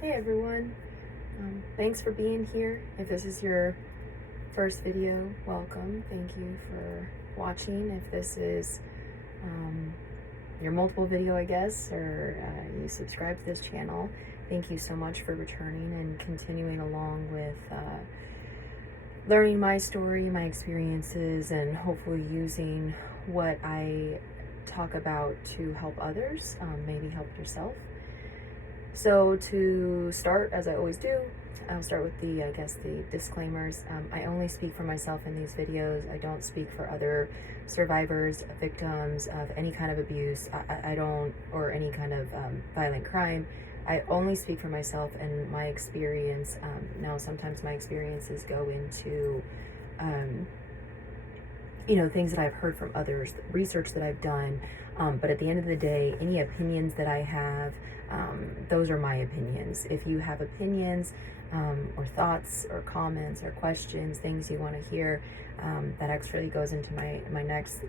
Hey everyone, thanks for being here. If this is your first video, welcome. Thank you for watching. If this is your multiple video, I guess, or you subscribe to this channel, thank you so much for returning and continuing along with learning my story, my experiences, and hopefully using what I talk about to help others, maybe help yourself. So to start, as I always do, I'll start with the disclaimers. I only speak for myself in these videos. I don't speak for other survivors, victims of any kind of abuse. I don't, or any kind of violent crime. I only speak for myself and my experience. Now, sometimes my experiences go into, things that I've heard from others, research that I've done. But at the end of the day, any opinions that I have, those are my opinions. If you have opinions or thoughts or comments or questions, things you want to hear, that actually goes into my next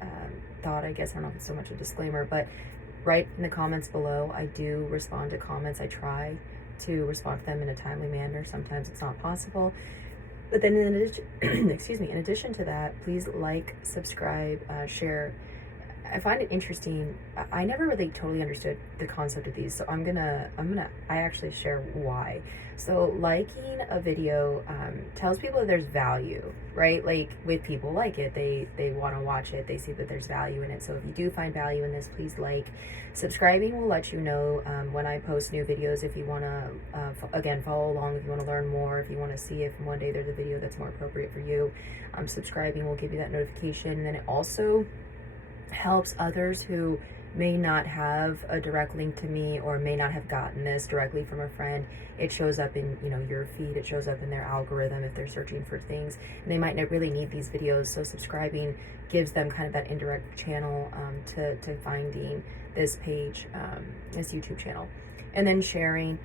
thought, I guess. I don't know if it's so much a disclaimer, but write in the comments below. I do respond to comments. I try to respond to them in a timely manner. Sometimes it's not possible. But then in addition, in addition to that, please like, subscribe, share. I find it interesting. I never really totally understood the concept of these, so I actually share why. So liking a video tells people that there's value, right? Like, with people like it, they want to watch it, they see that there's value in it. So if you do find value in this, please like. Subscribing will let you know when I post new videos. If you want to, again, follow along, if you want to learn more, if you want to see if one day there's a video that's more appropriate for you, subscribing will give you that notification. And then it also helps others who may not have a direct link to me or may not have gotten this directly from a friend. It shows up in your feed. It shows up in their algorithm if they're searching for things, and they might not really need these videos. So subscribing gives them kind of that indirect channel to finding this page, this YouTube channel. And then sharing,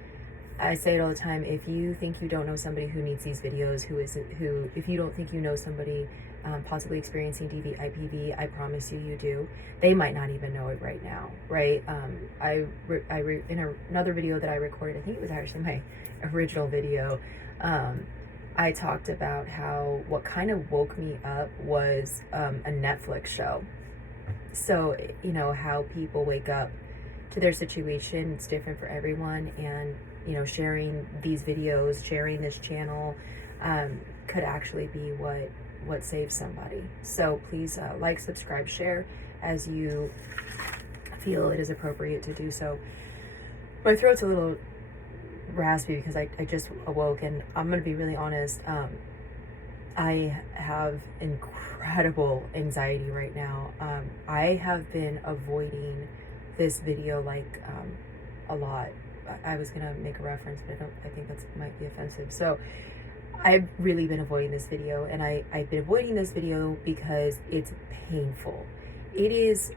I say it all the time, if you think you don't know somebody who needs these videos, if you don't think you know somebody possibly experiencing DV, IPV, I promise you do. They might not even know it right now, right? In another video that I recorded, I think it was actually my original video, I talked about how what kind of woke me up was a Netflix show. So, how people wake up to their situation, it's different for everyone, and sharing these videos, sharing this channel could actually be what saves somebody. So please like, subscribe, share as you feel it is appropriate to do so. My throat's a little raspy because I just awoke, and I'm going to be really honest. I have incredible anxiety right now. I have been avoiding this video a lot. I was gonna make a reference, but I think that might be offensive. So I've really been avoiding this video, and I've been avoiding this video because it's painful. It is,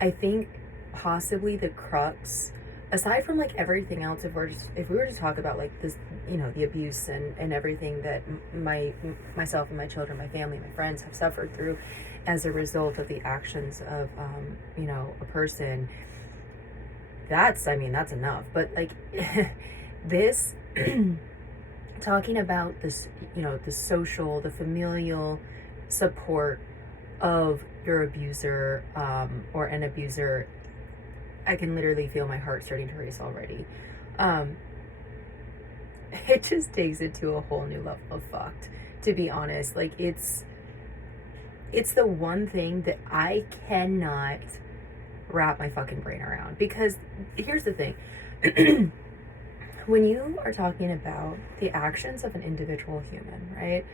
I think, possibly the crux, aside from everything else. If we were to talk about this, the abuse and everything that myself and my children, my family, my friends have suffered through as a result of the actions of a person, that's enough. But this talking about this, the social, the familial support of your abuser or an abuser, I can literally feel my heart starting to race already. It just takes it to a whole new level of fucked, to be honest. It's the one thing that I cannot wrap my fucking brain around, because here's the thing. When you are talking about the actions of an individual human, right?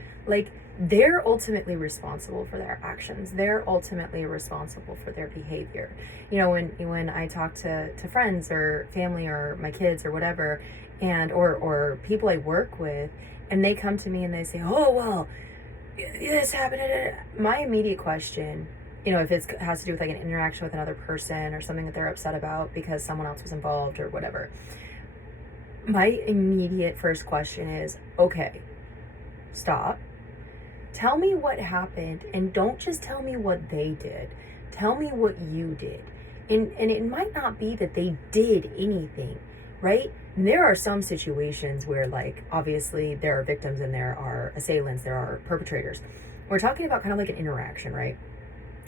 They're ultimately responsible for their actions. They're ultimately responsible for their behavior. When I talk to friends or family or my kids or whatever, and or people I work with, and they come to me and they say, "Oh, well, this happened," my immediate question, if it has to do with an interaction with another person or something that they're upset about because someone else was involved or whatever, my immediate first question is, okay, stop. Tell me what happened, and don't just tell me what they did. Tell me what you did. And it might not be that they did anything. right? And there are some situations where, like, obviously there are victims and there are assailants, there are perpetrators. We're talking about kind of like an interaction, right?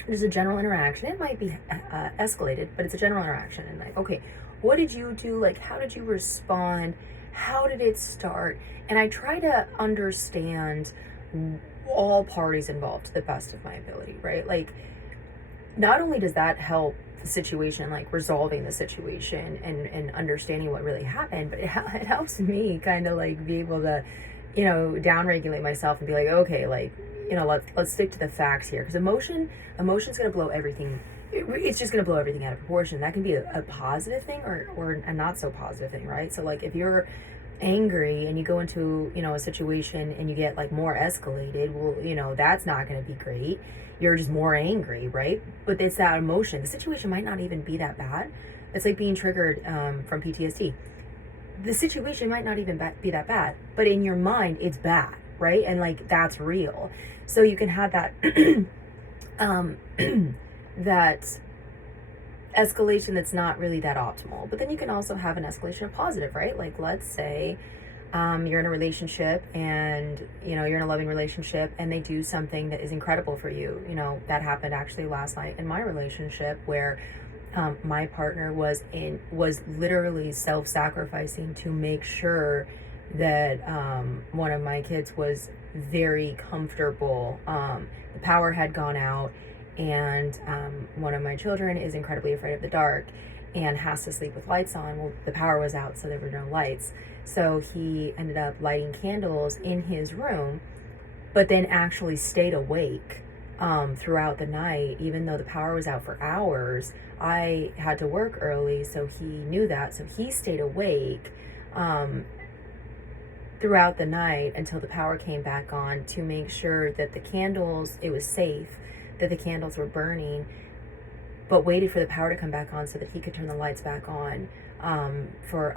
There's a general interaction. It might be escalated, but it's a general interaction. And like, okay, what did you do? Like, how did you respond? How did it start? And I try to understand all parties involved to the best of my ability, right? Like, not only does that help the situation, like resolving the situation and understanding what really happened, but it helps me kind of like be able to, down regulate myself and be like, okay, like, let's stick to the facts here, because emotion's going to blow everything. It's just going to blow everything out of proportion. That can be a positive thing or a not so positive thing, right? So like if you're angry and you go into a situation and you get like more escalated, well, that's not going to be great. You're just more angry, right? But it's that emotion. The situation might not even be that bad. It's like being triggered from PTSD. The situation might not even be that bad, but in your mind it's bad, right? And like that's real. So you can have that that escalation that's not really that optimal. But then you can also have an escalation of positive, right? Like let's say you're in a relationship and you're in a loving relationship and they do something that is incredible for you. That happened actually last night in my relationship, where my partner was literally self-sacrificing to make sure that one of my kids was very comfortable. The power had gone out, and one of my children is incredibly afraid of the dark and has to sleep with lights on. Well, the power was out, so there were no lights. So he ended up lighting candles in his room, but then actually stayed awake throughout the night, even though the power was out for hours. I had to work early, so he knew that. So he stayed awake throughout the night until the power came back on to make sure that the candles, it was safe, that the candles were burning, but waited for the power to come back on so that he could turn the lights back on for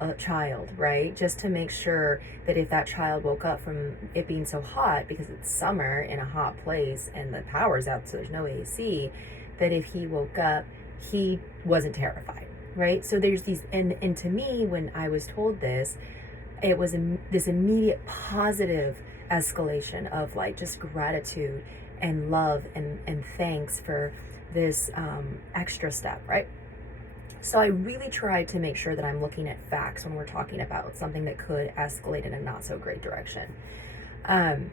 a child, right? Just to make sure that if that child woke up from it being so hot, because it's summer in a hot place and the power's out, so there's no AC, that if he woke up, he wasn't terrified, right? So there's these, and to me, when I was told this, it was this immediate positive escalation of like just gratitude and love and thanks for this extra step, right? So I really tried to make sure that I'm looking at facts when we're talking about something that could escalate in a not so great direction. And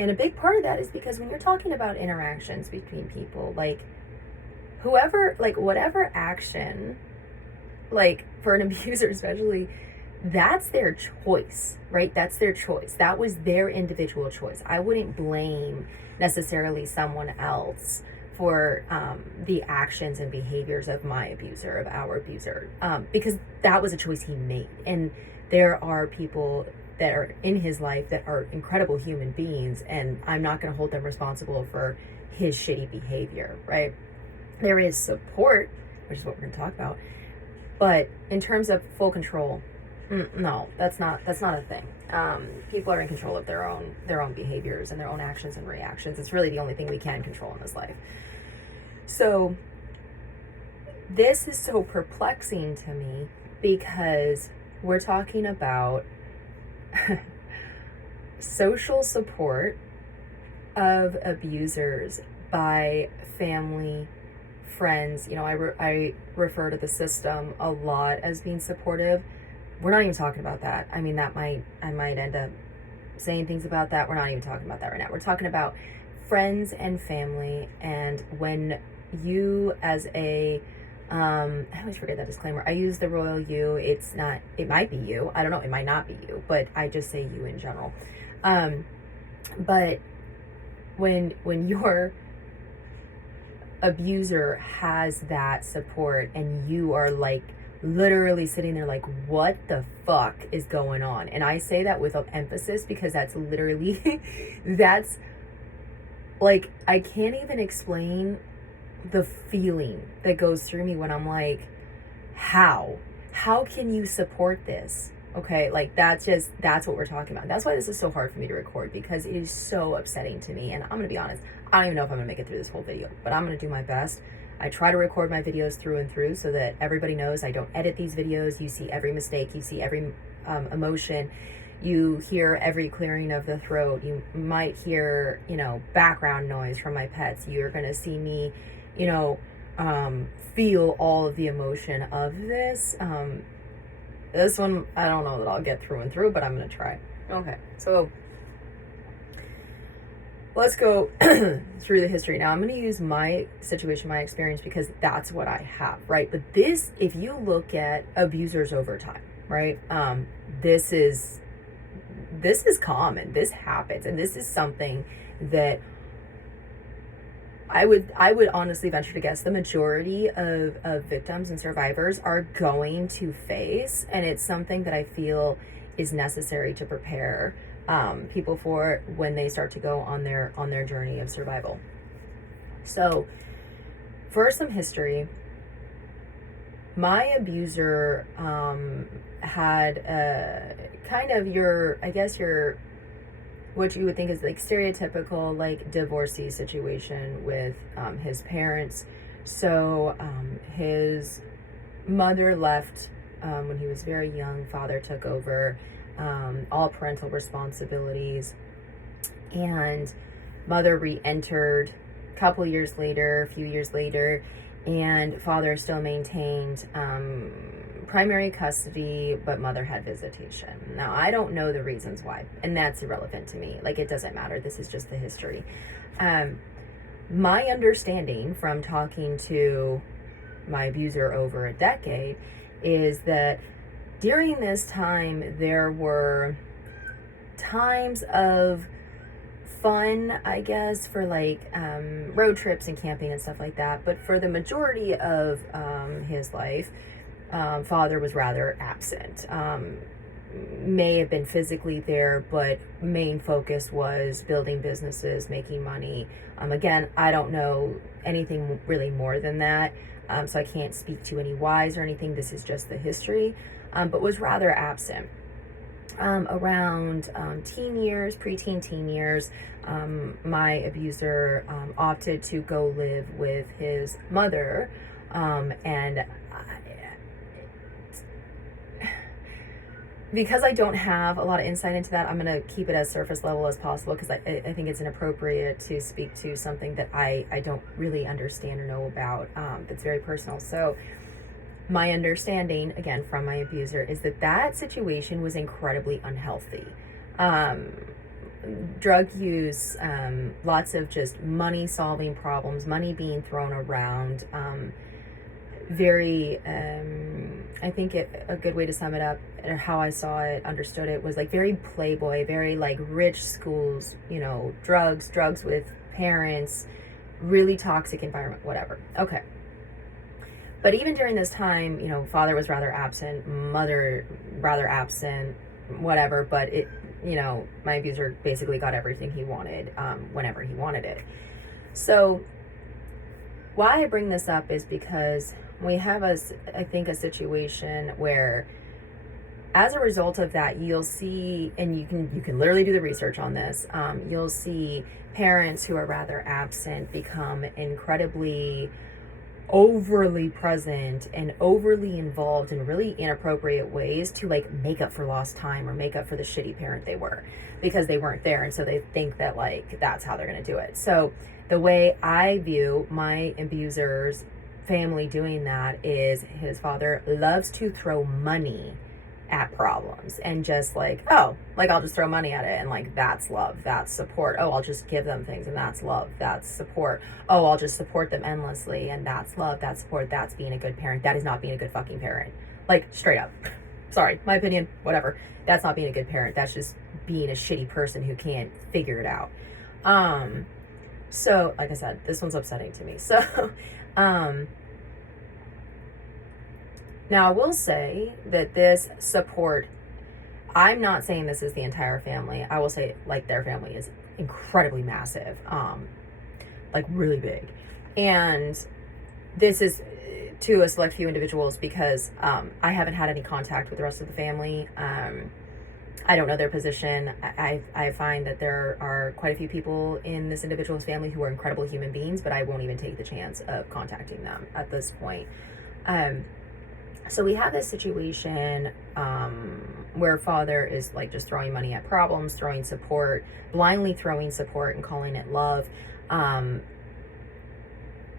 a big part of that is because when you're talking about interactions between people, like whatever action, like for an abuser especially, that's their choice, right? That's their choice. That was their individual choice. I wouldn't blame necessarily someone else for the actions and behaviors of my abuser, of our abuser, because that was a choice he made. And there are people that are in his life that are incredible human beings, and I'm not going to hold them responsible for his shitty behavior, right? There is support, which is what we're going to talk about, but in terms of full control, no, that's not a thing. People are in control of their own behaviors and their own actions and reactions. It's really the only thing we can control in this life. So this is so perplexing to me because we're talking about social support of abusers by family, friends. I refer to the system a lot as being supportive. We're not even talking about that. I mean, I might end up saying things about that. We're not even talking about that right now. We're talking about friends and family. And when you as I always forget that disclaimer. I use the royal you. It might be you. I don't know. It might not be you, but I just say you in general. But when your abuser has that support and you are like literally sitting there like, what the fuck is going on? And I say that with emphasis because that's literally, that's like, I can't even explain the feeling that goes through me when I'm like, how can you support this? Okay, like that's what we're talking about. That's why this is so hard for me to record, because it is so upsetting to me. And I'm gonna be honest, I don't even know if I'm gonna make it through this whole video, but I'm gonna do my best. I try to record my videos through and through so that everybody knows I don't edit these videos. You see every mistake, you see every emotion, you hear every clearing of the throat. You might hear, background noise from my pets. You're going to see me, feel all of the emotion of this. This one, I don't know that I'll get through and through, but I'm going to try. Okay, so let's go through the history. Now, I'm going to use my situation, my experience, because that's what I have, right? But this, if you look at abusers over time, right? This is common. This happens, and this is something that I would honestly venture to guess the majority of victims and survivors are going to face, and it's something that I feel is necessary to prepare people for when they start to go on their journey of survival. So, for some history, my abuser had kind of your what you would think is like stereotypical like divorcee situation with his parents. So his mother left when he was very young. Father took over all parental responsibilities, and mother re-entered a few years later, and father still maintained primary custody, but mother had visitation. Now, I don't know the reasons why, and that's irrelevant to me. Like, it doesn't matter. This is just the history. My understanding from talking to my abuser over a decade is that during this time, there were times of fun, I guess, for like road trips and camping and stuff like that. But for the majority of his life, father was rather absent. May have been physically there, but main focus was building businesses, making money. Again, I don't know anything really more than that, so I can't speak to any whys or anything. This is just the history, but was rather absent. Around preteen teen years, my abuser opted to go live with his mother, and because I don't have a lot of insight into that, I'm going to keep it as surface level as possible, because I think it's inappropriate to speak to something that I don't really understand or know about, that's very personal. So my understanding, again, from my abuser, is that situation was incredibly unhealthy. Drug use, lots of just money solving problems, money being thrown around, very, I think a good way to sum it up, or how I saw it, understood it, was like very playboy, very like rich schools, drugs with parents, really toxic environment, whatever. Okay. But even during this time, father was rather absent, mother rather absent, whatever, but it, my abuser basically got everything he wanted, whenever he wanted it. So why I bring this up is because we have a situation where, as a result of that, you'll see, and you can literally do the research on this, you'll see parents who are rather absent become incredibly overly present and overly involved in really inappropriate ways to like make up for lost time or make up for the shitty parent they were, because they weren't there, and so they think that like that's how they're going to do it. So the way I view my abuser's family doing that is, his father loves to throw money at problems, and just like, oh, like I'll just throw money at it, and like that's love, that's support. Oh, I'll just give them things, and that's love, that's support. Oh, I'll just support them endlessly, and that's love, that's support, that's being a good parent. That is not being a good fucking parent. Like, straight up. Sorry, my opinion, whatever. That's not being a good parent. That's just being a shitty person who can't figure it out. So like I said, this one's upsetting to me. So now, I will say that this support, I'm not saying this is the entire family. I will say, like, their family is incredibly massive, like really big. And this is to a select few individuals, because I haven't had any contact with the rest of the family. I don't know their position. I find that there are quite a few people in this individual's family who are incredible human beings, but I won't even take the chance of contacting them at this point. So we have this situation where father is like just throwing money at problems, throwing support, blindly throwing support and calling it love. And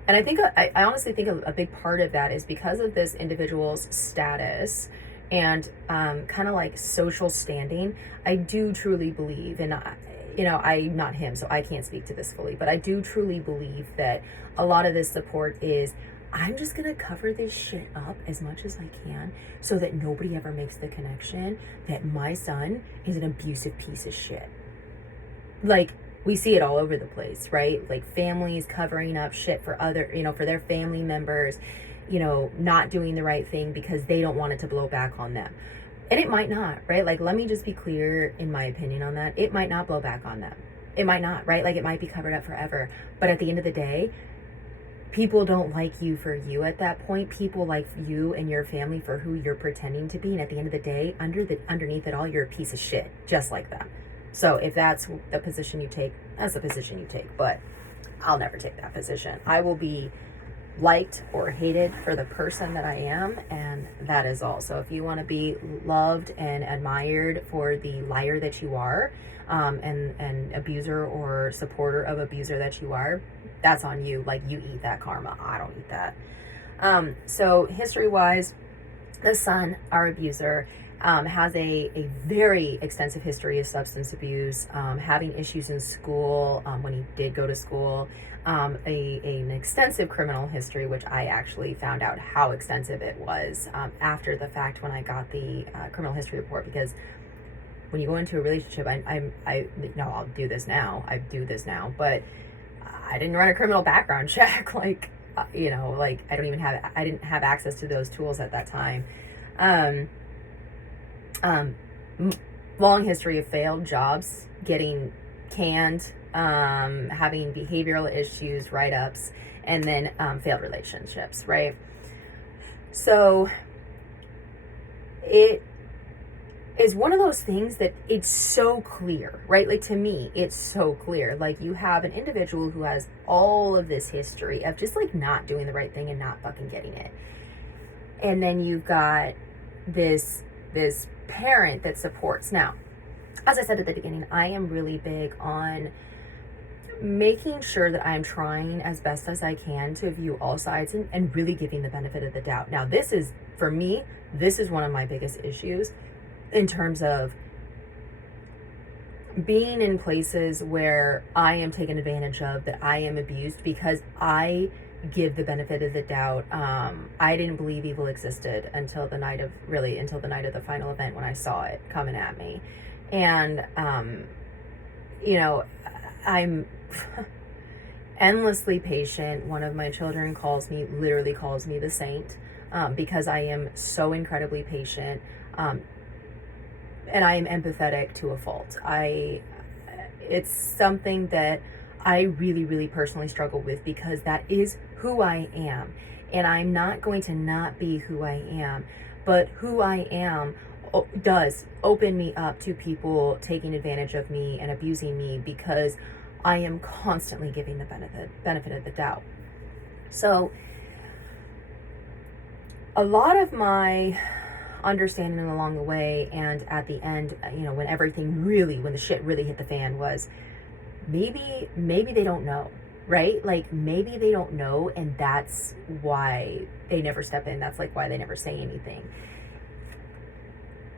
I think, I honestly think a big part of that is because of this individual's status and kind of like social standing. I do truly believe, and I'm not him, so I can't speak to this fully, but I do truly believe that a lot of this support is, I'm just gonna cover this shit up as much as I can so that nobody ever makes the connection that my son is an abusive piece of shit. Like, we see it all over the place, right? Like families covering up shit for for their family members, not doing the right thing because they don't want it to blow back on them. And it might not, right? Like, let me just be clear in my opinion on that. It might not blow back on them. It might not, right? Like, it might be covered up forever. But at the end of the day, people don't like you for you at that point. People like you and your family for who you're pretending to be. And at the end of the day, underneath it all, you're a piece of shit, just like that. So if that's the position you take, that's the position you take. But I'll never take that position. I will be liked or hated for the person that I am, and that is all. So if you want to be loved and admired for the liar that you are, and abuser or supporter of abuser that you are, that's on you. Like, you eat that karma. I don't eat that. So history-wise, the son, our abuser, has a very extensive history of substance abuse, having issues in school when he did go to school, an extensive criminal history, which I actually found out how extensive it was after the fact when I got the criminal history report, because when you go into a relationship, I'll do this now. I do this now, but I didn't run a criminal background check. I didn't have access to those tools at that time. Long history of failed jobs, getting canned, having behavioral issues, write-ups, and then failed relationships, right? So it is one of those things that it's so clear, right? Like, to me, it's so clear. Like, you have an individual who has all of this history of just like not doing the right thing and not fucking getting it. And then you've got this parent that supports. Now, as I said at the beginning, I am really big on making sure that I'm trying as best as I can to view all sides and really giving the benefit of the doubt. Now, for me, this is one of my biggest issues in terms of being in places where I am taken advantage of, that I am abused because I give the benefit of the doubt. I didn't believe evil existed until the night of the final event, when I saw it coming at me. And, I'm endlessly patient. One of my children literally calls me the saint, because I am so incredibly patient. And I am empathetic to a fault. It's something that I really, really personally struggle with, because that is who I am. And I'm not going to not be who I am, but who I am does open me up to people taking advantage of me and abusing me, because I am constantly giving the benefit of the doubt. So a lot of my understanding along the way and at the end, when the shit really hit the fan, was maybe they don't know, right? Like, maybe they don't know, and that's why they never step in. That's like why they never say anything.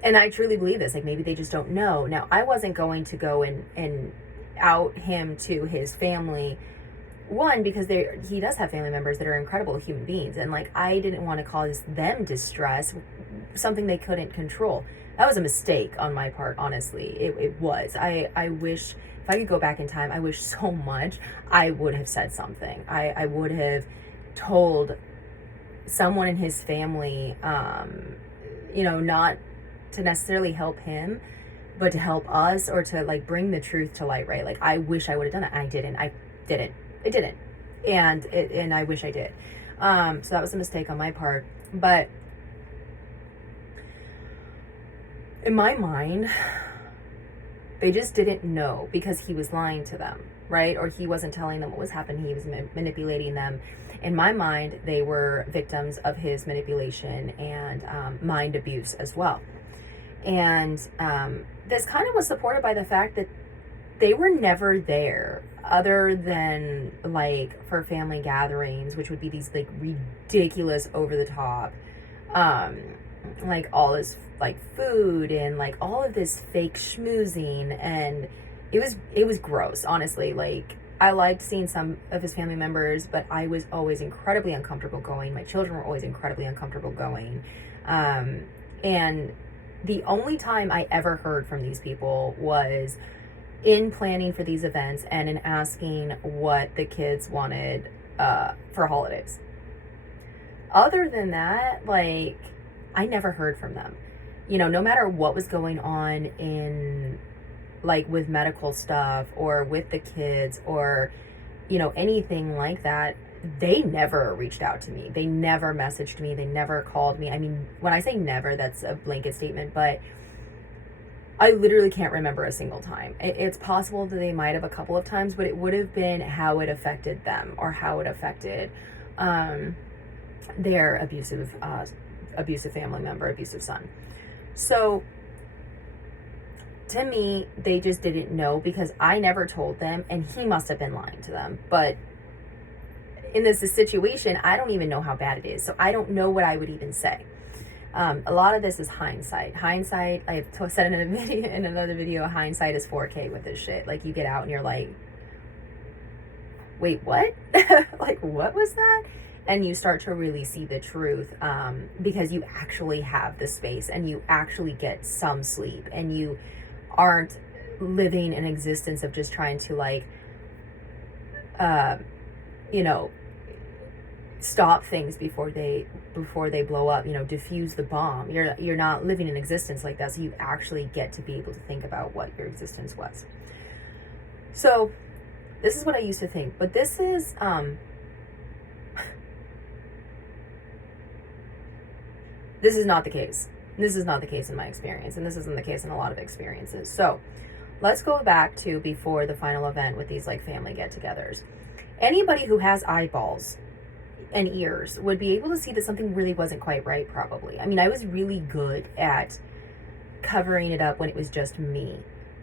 And I truly believe this. Like, maybe they just don't know. Now, I wasn't going to go and out him to his family. One, because he does have family members that are incredible human beings, and like, I didn't want to cause them distress, something they couldn't control. That was a mistake on my part, honestly. It was. I wish, if I could go back in time, I wish so much I would have said something. I would have told someone in his family, not to necessarily help him, but to help us, or to like bring the truth to light, right? Like, I wish I would have done it. I didn't. And I wish I did. So that was a mistake on my part. But in my mind, They just didn't know because he was lying to them, right? Or he wasn't telling them what was happening. He was manipulating them. In my mind, they were victims of his manipulation and mind abuse as well. And this kind of was supported by the fact that they were never there other than like for family gatherings, which would be these like ridiculous over the top like all this like food and like all of this fake schmoozing, and it was gross, honestly. Like, I liked seeing some of his family members, but I was always incredibly uncomfortable going. My children were always incredibly uncomfortable going. And the only time I ever heard from these people was in planning for these events and in asking what the kids wanted for holidays. Other than that, like, I never heard from them. You know, no matter what was going on in, like, with medical stuff or with the kids or, you know, anything like that, they never reached out to me. They never messaged me. They never called me. I mean, when I say never, that's a blanket statement, but I literally can't remember a single time. It's possible that they might have a couple of times, but it would have been how it affected them or how it affected their abusive family member, abusive son. So to me, they just didn't know because I never told them, and he must have been lying to them. But in this situation, I don't even know how bad it is, so I don't know what I would even say. A lot of this is hindsight. Hindsight, I've said in another video, hindsight is 4K with this shit. Like, you get out and you're like, wait, what? Like, what was that? And you start to really see the truth because you actually have the space and you actually get some sleep and you aren't living an existence of just trying to, like, you know, stop things before they blow up, you know, diffuse the bomb. You're not living an existence like that, so you actually get to be able to think about what your existence was. So this is what I used to think, but this is this is not the case. This is not the case in my experience, and this isn't the case in a lot of experiences. So let's go back to before the final event with these, like, family get-togethers. Anybody who has eyeballs and ears would be able to see that something really wasn't quite right, probably. I mean, I was really good at covering it up when it was just me.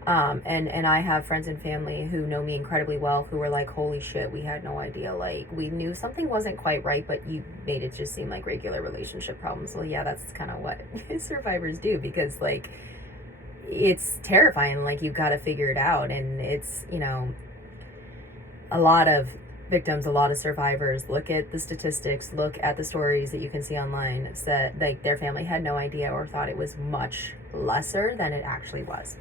And I have friends and family who know me incredibly well who were like, holy shit, we had no idea. Like, we knew something wasn't quite right, but you made it just seem like regular relationship problems. Well, yeah, that's kind of what survivors do, because, like, it's terrifying. Like, you've got to figure it out. And it's, you know, a lot of victims, a lot of survivors look at the statistics, look at the stories that you can see online, that, like, their family had no idea or thought it was much lesser than it actually was.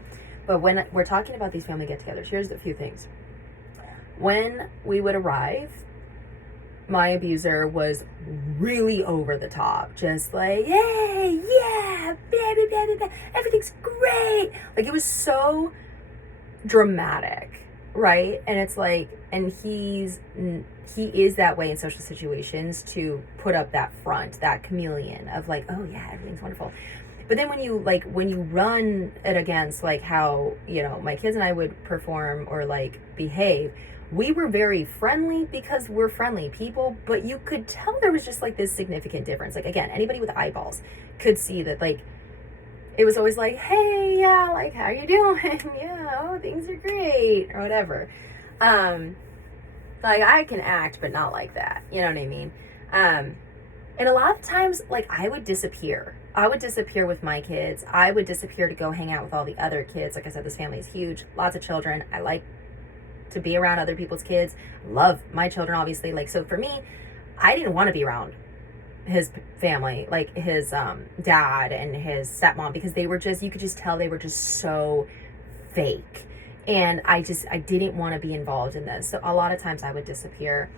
But when we're talking about these family get-togethers, here's a few things. When we would arrive, my abuser was really over the top, just like, hey, yeah, baby, baby, baby, everything's great. Like, it was so dramatic, right? And it's like, and he is that way in social situations, to put up that front, that chameleon of like, oh yeah, everything's wonderful. But then when you run it against, like, how, you know, my kids and I would perform or, like, behave, we were very friendly because we're friendly people, but you could tell there was just, like, this significant difference. Like, again, anybody with eyeballs could see that, like, it was always like, hey, yeah, like, how you doing? Yeah, oh, things are great, or whatever. Like, I can act, but not like that. You know what I mean? And a lot of times, like, I would disappear. I would disappear with my kids. I would disappear to go hang out with all the other kids. Like I said, this family is huge. Lots of children. I like to be around other people's kids. Love my children, obviously. Like, so for me, I didn't want to be around his family, like his dad and his stepmom, because they were just, you could just tell they were just so fake. And I didn't want to be involved in this. So a lot of times I would disappear.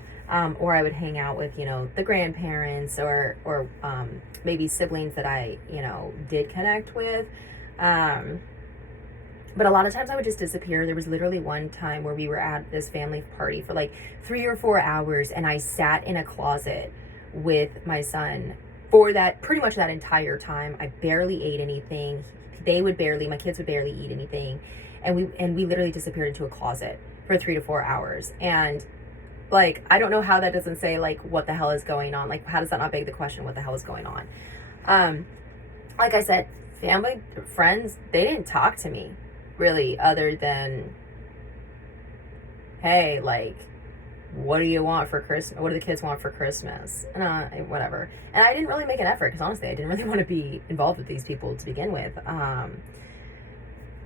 Or I would hang out with, you know, the grandparents or maybe siblings that I, you know, did connect with. But a lot of times I would just disappear. There was literally one time where we were at this family party for like 3 or 4 hours, and I sat in a closet with my son for that, pretty much that entire time. I barely ate anything. My kids would barely eat anything. and we literally disappeared into a closet for 3 to 4 hours. And like, I don't know how that doesn't say, like, what the hell is going on? Like, how does that not beg the question, what the hell is going on? Like I said, family, friends, they didn't talk to me really, other than, hey, like, what do you want for Christmas? What do the kids want for Christmas? And whatever. And I didn't really make an effort, because honestly, I didn't really want to be involved with these people to begin with.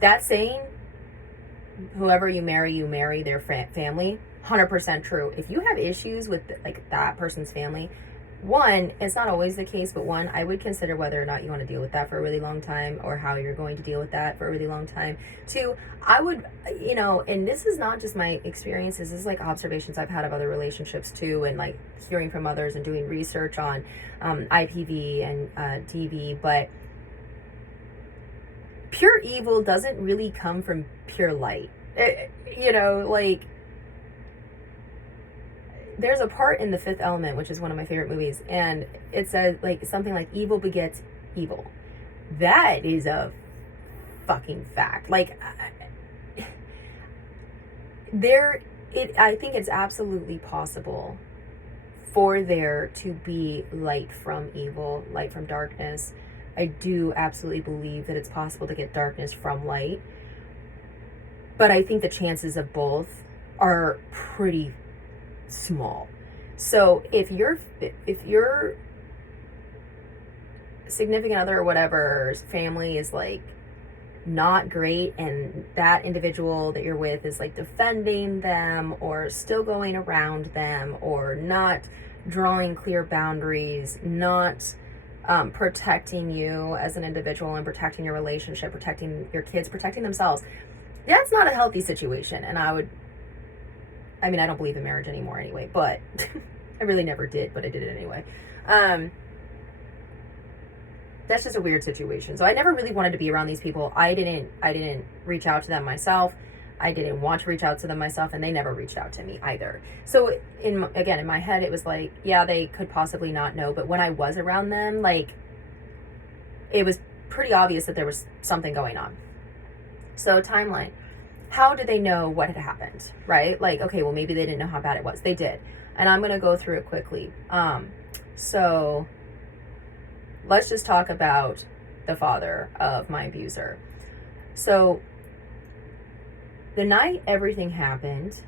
That saying, whoever you marry their family, 100% true. If you have issues with like that person's family, one, it's not always the case, but one, I would consider whether or not you want to deal with that for a really long time, or how you're going to deal with that for a really long time. Two, I would, and this is not just my experiences, this is like observations I've had of other relationships too, and like hearing from others and doing research on IPV and DV, but pure evil doesn't really come from pure light. Like, there's a part in The Fifth Element, which is one of my favorite movies, and it says like something like evil begets evil. That is a fucking fact. Like, I think it's absolutely possible for there to be light from evil, light from darkness. I do absolutely believe that it's possible to get darkness from light, but I think the chances of both are pretty small. So if your significant other or whatever's family is like not great, and that individual that you're with is like defending them, or still going around them, or not drawing clear boundaries, not protecting you as an individual and protecting your relationship, protecting your kids, protecting themselves, that's not a healthy situation. And I don't believe in marriage anymore anyway, but I really never did, but I did it anyway. That's just a weird situation. So I never really wanted to be around these people. I didn't reach out to them myself. I didn't want to reach out to them myself, and they never reached out to me either. So in my head, it was like, yeah, they could possibly not know, but when I was around them, like, it was pretty obvious that there was something going on. So timeline. How did they know what had happened, right? Like, okay, well, maybe they didn't know how bad it was. They did. And I'm going to go through it quickly. So let's just talk about the father of my abuser. So the night everything happened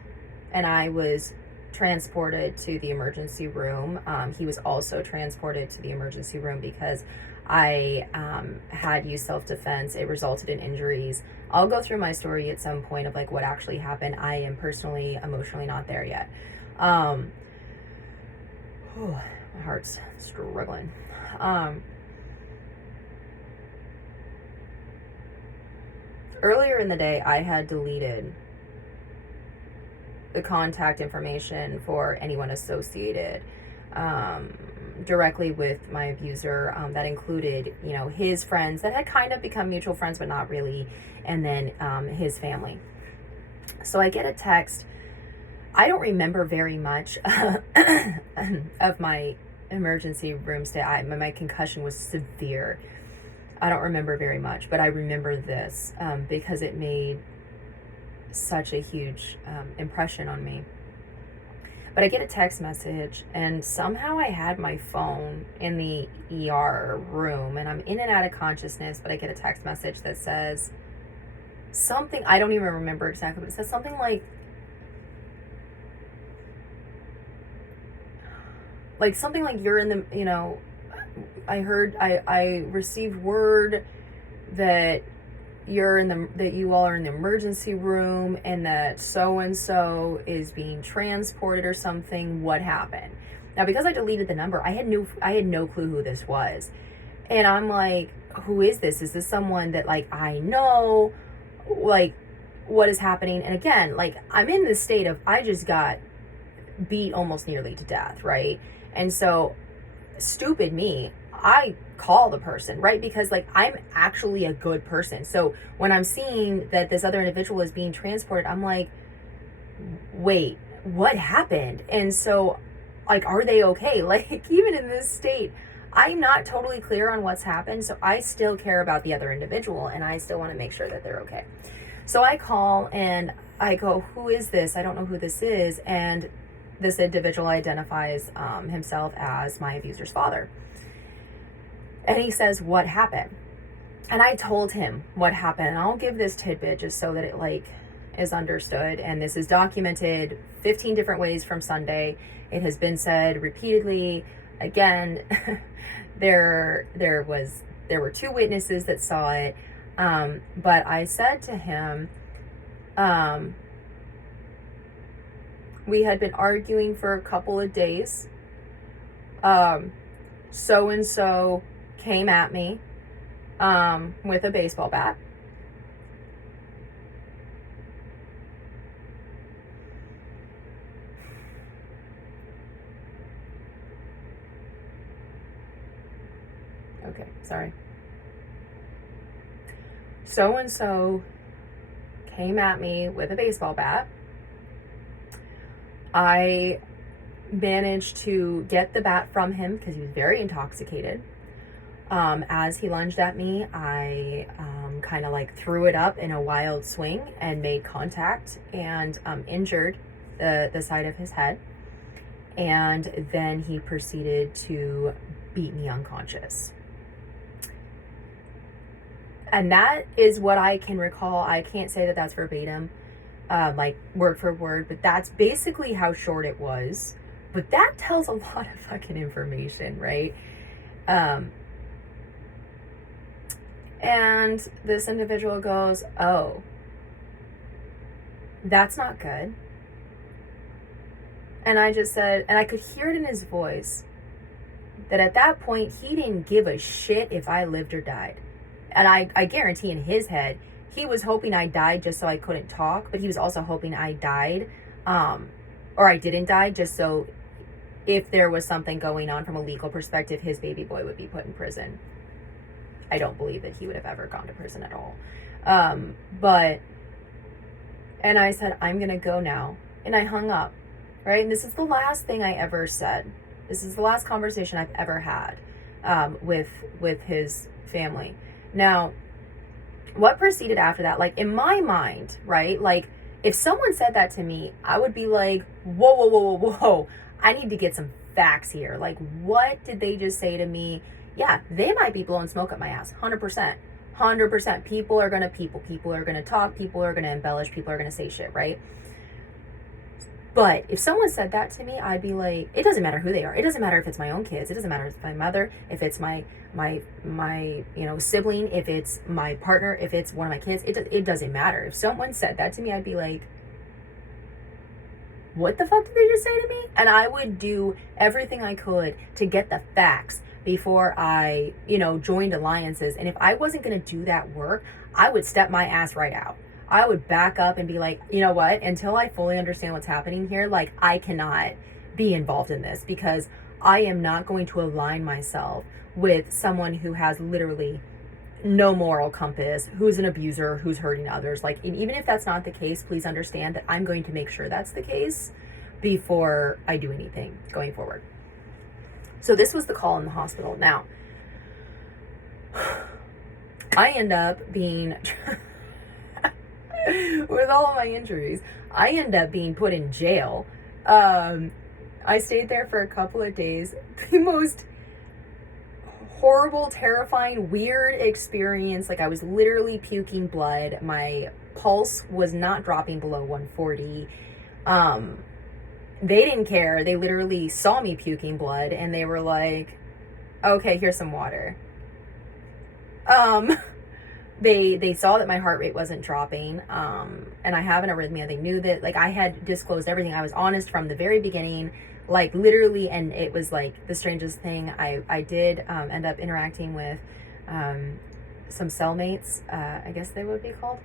and I was transported to the emergency room, he was also transported to the emergency room because I had used self-defense. It resulted in injuries. I'll go through my story at some point of like what actually happened. I am personally, emotionally not there yet. My heart's struggling. Earlier in the day, I had deleted the contact information for anyone associated directly with my abuser. That included, his friends that had kind of become mutual friends, but not really, and then his family. So I get a text. I don't remember very much of my emergency room stay. My concussion was severe. I don't remember very much, but I remember this because it made such a huge impression on me. But I get a text message, and somehow I had my phone in the ER room, and I'm in and out of consciousness, but I get a text message that says something, I don't even remember exactly, but it says something like you're in the, I received word that that you all are in the emergency room and that so-and-so is being transported or something. What happened? Now, because I deleted the number, I had no clue who this was. And I'm like, who is this? Is this someone that like I know? Like, what is happening? And again, like, I'm in this state of, I just got beat almost nearly to death, right? And so, stupid me, I call the person, right? Because like, I'm actually a good person. So when I'm seeing that this other individual is being transported, I'm like, wait, what happened? And so like, are they okay? Like, even in this state, I'm not totally clear on what's happened. So I still care about the other individual, and I still want to make sure that they're okay. So I call and I go, who is this? I don't know who this is. And this individual identifies himself as my abuser's father. And he says, what happened? And I told him what happened. And I'll give this tidbit just so that it like is understood. And this is documented 15 different ways from Sunday. It has been said repeatedly. Again, there were 2 witnesses that saw it. But I said to him, we had been arguing for a couple of days. So-and-so came at me with a baseball bat. Okay, sorry. So-and-so came at me with a baseball bat. I managed to get the bat from him because he was very intoxicated. As he lunged at me, I kind of like threw it up in a wild swing and made contact and injured the side of his head. And then he proceeded to beat me unconscious. And that is what I can recall. I can't say that that's verbatim, like word for word, but that's basically how short it was. But that tells a lot of fucking information, right? And this individual goes, oh, that's not good. And I just said, and I could hear it in his voice, that at that point, he didn't give a shit if I lived or died. And I guarantee in his head, he was hoping I died just so I couldn't talk, but he was also hoping I died, or I didn't die, just so if there was something going on from a legal perspective, his baby boy would be put in prison. I don't believe that he would have ever gone to prison at all. And I said, I'm going to go now. And I hung up, right? And this is the last thing I ever said. This is the last conversation I've ever had with his family. Now, what proceeded after that, like in my mind, right? Like if someone said that to me, I would be like, whoa. I need to get some facts here. Like, what did they just say to me? Yeah, they might be blowing smoke up my ass. 100%. People are going to people are going to talk, people are going to embellish, people are going to say shit, right? But if someone said that to me, I'd be like, it doesn't matter who they are. It doesn't matter if it's my own kids. It doesn't matter if it's my mother, if it's my sibling, if it's my partner, if it's one of my kids. It doesn't matter. If someone said that to me, I'd be like, what the fuck did they just say to me? And I would do everything I could to get the facts before I, joined alliances. And if I wasn't going to do that work, I would step my ass right out. I would back up and be like, you know what? Until I fully understand what's happening here, like I cannot be involved in this because I am not going to align myself with someone who has literally no moral compass, who's an abuser, who's hurting others. Like, and even if that's not the case, please understand that I'm going to make sure that's the case before I do anything going forward. So this was the call in the hospital. Now, I end up being, with all of my injuries, I end up being put in jail. I stayed there for a couple of days. The most horrible, terrifying, weird experience. Like I was literally puking blood. My pulse was not dropping below 140. They didn't care. They literally saw me puking blood and they were like, okay, here's some water. They saw that my heart rate wasn't dropping, and I have an arrhythmia. They knew that, like, I had disclosed everything. I was honest from the very beginning, like, literally, and it was, like, the strangest thing. I did end up interacting with some cellmates, I guess they would be called,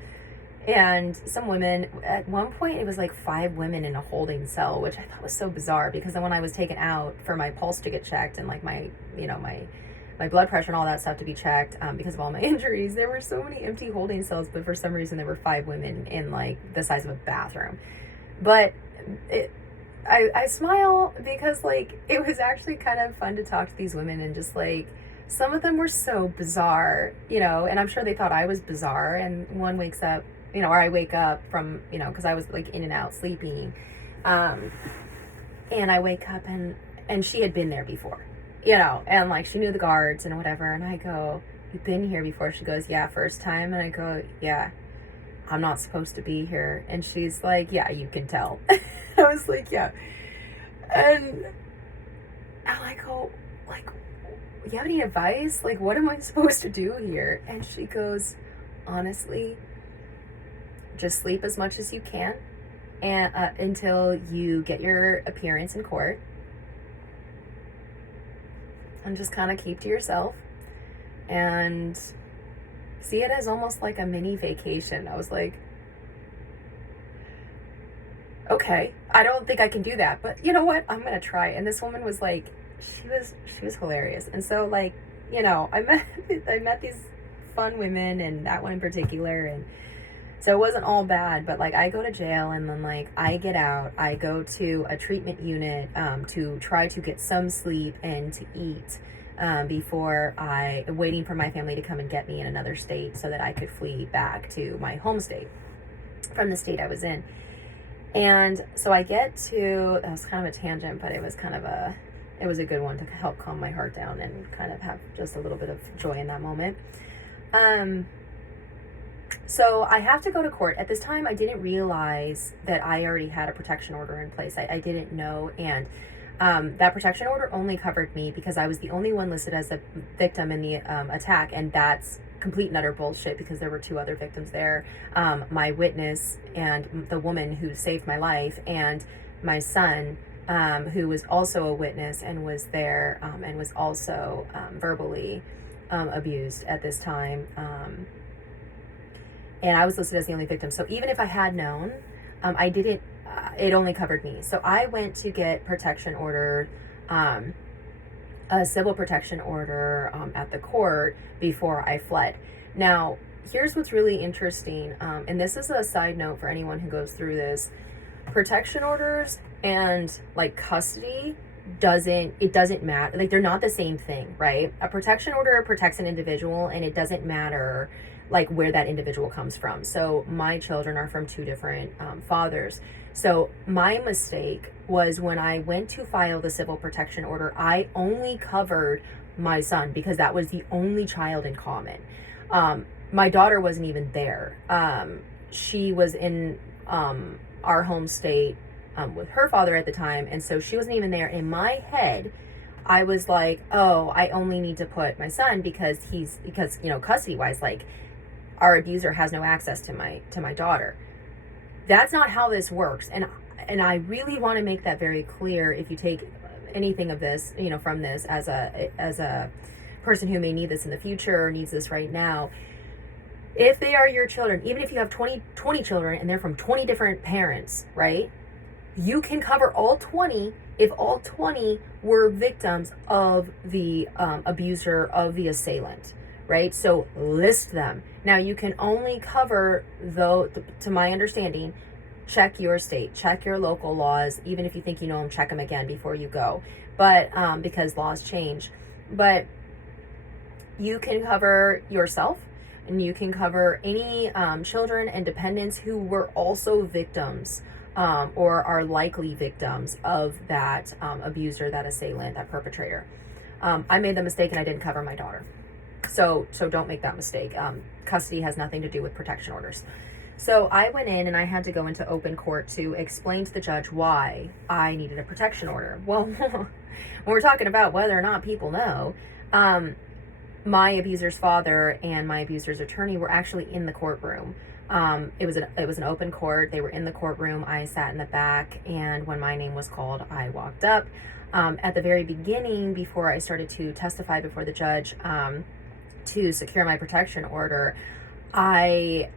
and some women. At one point, it was, like, 5 women in a holding cell, which I thought was so bizarre, because then when I was taken out for my pulse to get checked and, like, my blood pressure and all that stuff to be checked, because of all my injuries, there were so many empty holding cells, but for some reason there were 5 women in like the size of a bathroom. But I smile because like it was actually kind of fun to talk to these women, and just like some of them were so bizarre, and I'm sure they thought I was bizarre. And one wakes up or I wake up from, because I was like in and out sleeping. And I wake up and she had been there before, and like she knew the guards and whatever. And I go, "You've been here before?" She goes, "Yeah, first time." And I go, "Yeah, I'm not supposed to be here." And she's like, "Yeah, you can tell." I was like, "Yeah." And I go, like, "You have any advice? Like, what am I supposed to do here?" And she goes, "Honestly, just sleep as much as you can, and until you get your appearance in court, and just kind of keep to yourself and see it as almost like a mini vacation." I was like, "Okay, I don't think I can do that, but you know what? I'm gonna try." And this woman was like, she was hilarious. And so, like, I met these fun women, and that one in particular, and so it wasn't all bad. But like, I go to jail, and then like I get out, I go to a treatment unit to try to get some sleep and to eat before waiting for my family to come and get me in another state so that I could flee back to my home state from the state I was in. And so I get to, that was kind of a tangent, but it was a good one to help calm my heart down and kind of have just a little bit of joy in that moment. So I have to go to court. At this time, I didn't realize that I already had a protection order in place. I didn't know. And that protection order only covered me because I was the only one listed as a victim in the attack. And that's complete and utter bullshit, because there were 2 other victims there. My witness and the woman who saved my life, and my son, who was also a witness and was there and was also verbally abused at this time. And I was listed as the only victim. So even if I had known, I didn't, it only covered me. So I went to get protection order, a civil protection order at the court before I fled. Now, here's what's really interesting. And this is a side note for anyone who goes through this. Protection orders and like custody doesn't matter. Like, they're not the same thing, right? A protection order protects an individual, and it doesn't matter like where that individual comes from. So my children are from 2 different fathers. So my mistake was, when I went to file the civil protection order, I only covered my son because that was the only child in common. My daughter wasn't even there. She was in our home state with her father at the time, and so she wasn't even there. In my head, I was like, oh, I only need to put my son because custody wise, like, our abuser has no access to my daughter. That's not how this works. And I really want to make that very clear. If you take anything of this, from this as a person who may need this in the future or needs this right now, if they are your children, even if you have 20 children and they're from 20 different parents, right? You can cover all 20 if all 20 were victims of the abuser, of the assailant, right? So list them. Now, you can only cover, though, to my understanding, check your state, check your local laws. Even if you think you know them, check them again before you go. But because laws change. But you can cover yourself, and you can cover any children and dependents who were also victims or are likely victims of that abuser, that assailant, that perpetrator. I made the mistake and I didn't cover my daughter. So don't make that mistake. Custody has nothing to do with protection orders. So I went in and I had to go into open court to explain to the judge why I needed a protection order. Well, when we're talking about whether or not people know, my abuser's father and my abuser's attorney were actually in the courtroom. It was an open court. They were in the courtroom. I sat in the back, and when my name was called, I walked up. At the very beginning, before I started to testify before the judge, to secure my protection order, I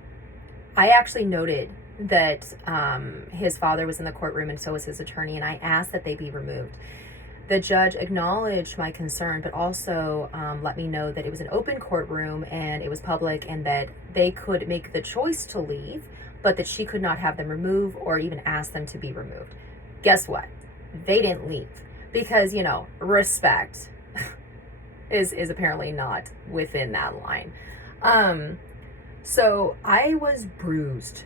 actually noted that his father was in the courtroom, and so was his attorney, and I asked that they be removed. The judge acknowledged my concern, but also let me know that it was an open courtroom and it was public, and that they could make the choice to leave, but that she could not have them removed or even ask them to be removed. Guess what? They didn't leave because, respect is apparently not within that line. So I was bruised.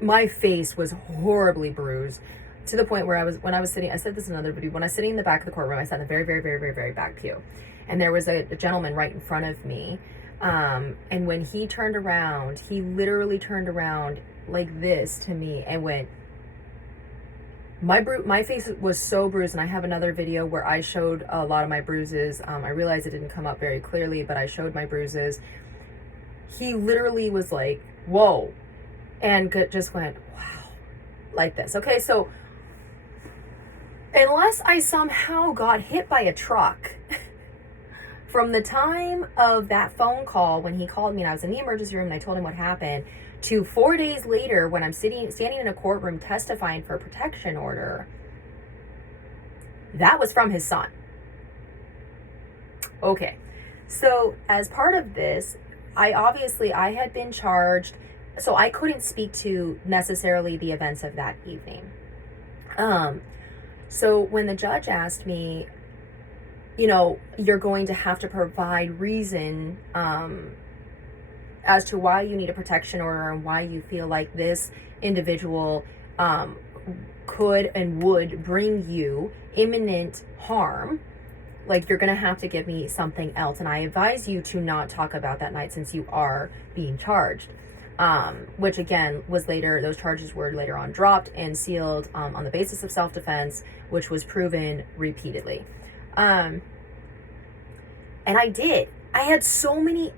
My face was horribly bruised to the point where when I was sitting, I said this in another video, when I was sitting in the back of the courtroom, I sat in the very, very, very, very, very back pew. And there was a gentleman right in front of me. And when he turned around, he literally turned around like this to me and went, my face was so bruised, and I have another video where I showed a lot of my bruises. I realized it didn't come up very clearly, but I showed my bruises. He literally was like, whoa, and just went, wow, like this. Okay, so unless I somehow got hit by a truck, from the time of that phone call when he called me and I was in the emergency room and I told him what happened, to 4 days later when I'm standing in a courtroom testifying for a protection order, that was from his son. Okay, so as part of this, I had been charged, so I couldn't speak to necessarily the events of that evening. So when the judge asked me, you're going to have to provide reason as to why you need a protection order and why you feel like this individual could and would bring you imminent harm, like you're going to have to give me something else. And I advise you to not talk about that night since you are being charged. Which again was later, those charges were later on dropped and sealed on the basis of self-defense, which was proven repeatedly. And I had so many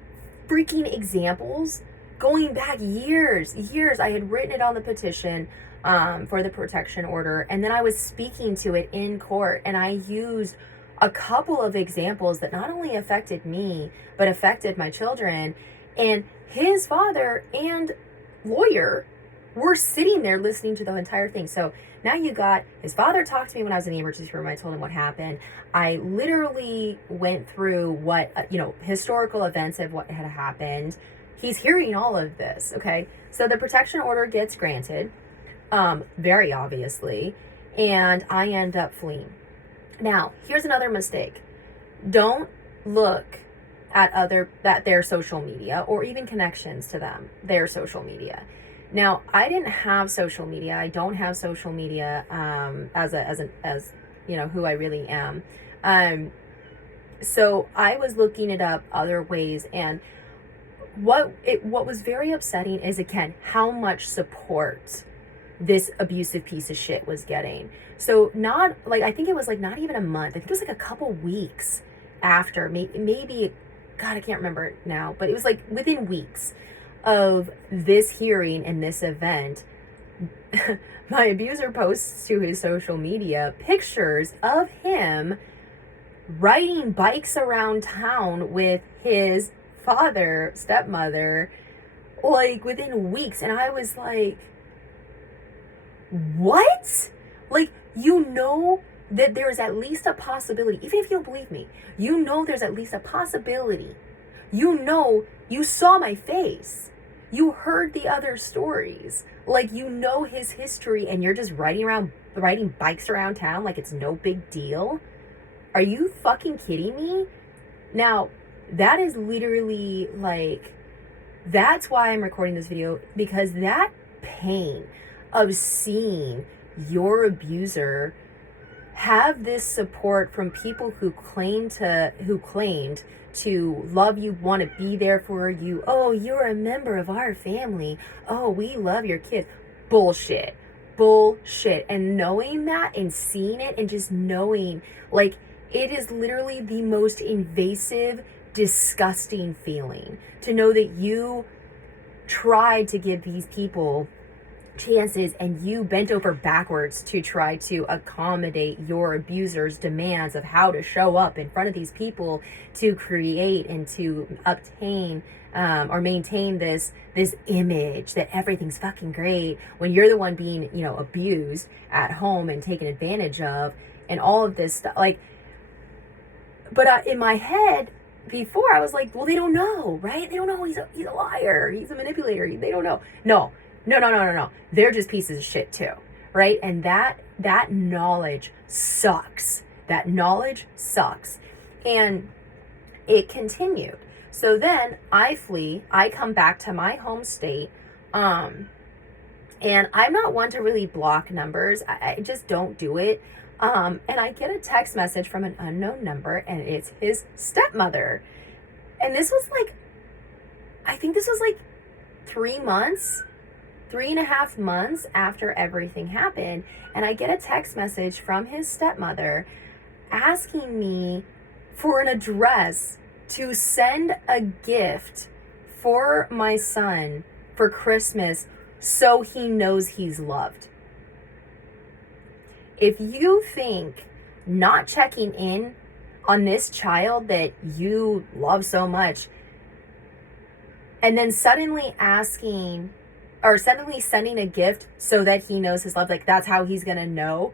freaking examples going back years. I had written it on the petition for the protection order, and then I was speaking to it in court, and I used a couple of examples that not only affected me, but affected my children. And his father and lawyer were sitting there listening to the entire thing. So now you got his father talked to me when I was in the emergency room. I told him what happened. I literally went through what, historical events of what had happened. He's hearing all of this. Okay. So the protection order gets granted, very obviously, and I end up fleeing. Now, here's another mistake. Don't look at their social media or even connections to them, their social media. Now, I didn't have social media. I don't have social media as who I really am. So I was looking it up other ways, and what was very upsetting is, again, how much support this abusive piece of shit was getting. So I think it was not even a month. I think it was a couple weeks after, maybe, God, I can't remember now, but it was within weeks of this hearing and this event, my abuser posts to his social media pictures of him riding bikes around town with his father, stepmother, within weeks. And I was like, what? That there is at least a possibility, even if you don't believe me, there's at least a possibility. You saw my face. You heard the other stories. His history, and you're just riding bikes around town like it's no big deal. Are you fucking kidding me? Now, that is literally that's why I'm recording this video, because that pain of seeing your abuser have this support from people who claimed to love you, want to be there for you. Oh, you're a member of our family. Oh, we love your kids. Bullshit. And knowing that and seeing it and just knowing, it is literally the most invasive, disgusting feeling to know that you tried to give these people chances and you bent over backwards to try to accommodate your abuser's demands of how to show up in front of these people to create and to obtain or maintain this image that everything's fucking great when you're the one being abused at home and taken advantage of and all of this stuff. But in my head before, I was like, well, they don't know, right? They don't know. He's a liar. He's a manipulator. They don't know. No. They're just pieces of shit too, right? And that knowledge sucks. And it continued. So then I flee, I come back to my home state, and I'm not one to really block numbers. I just don't do it. And I get a text message from an unknown number, and it's his stepmother. And this was like, I think this was like 3.5 months after everything happened. And I get a text message from his stepmother asking me for an address to send a gift for my son for Christmas so he knows he's loved. If you think not checking in on this child that you love so much and then suddenly asking or suddenly sending a gift so that he knows his love, like that's how he's gonna know,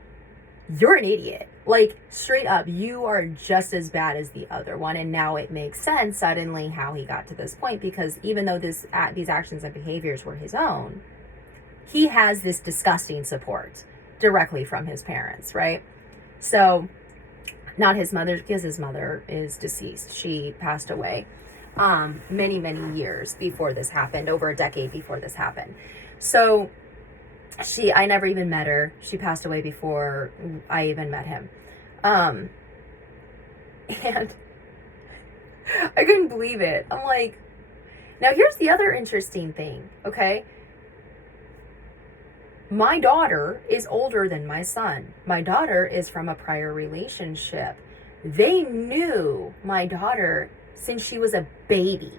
you're an idiot. Like, straight up, you are just as bad as the other one. And now it makes sense suddenly how he got to this point, because even though these actions and behaviors were his own, he has this disgusting support directly from his parents, right? So, not his mother, because his mother is deceased. She passed away many, many years before this happened, over a decade before this happened. So, I never even met her. She passed away before I even met him. And I couldn't believe it. I'm like, now here's the other interesting thing, okay? My daughter is older than my son. My daughter is from a prior relationship. They knew my daughter since she was a baby,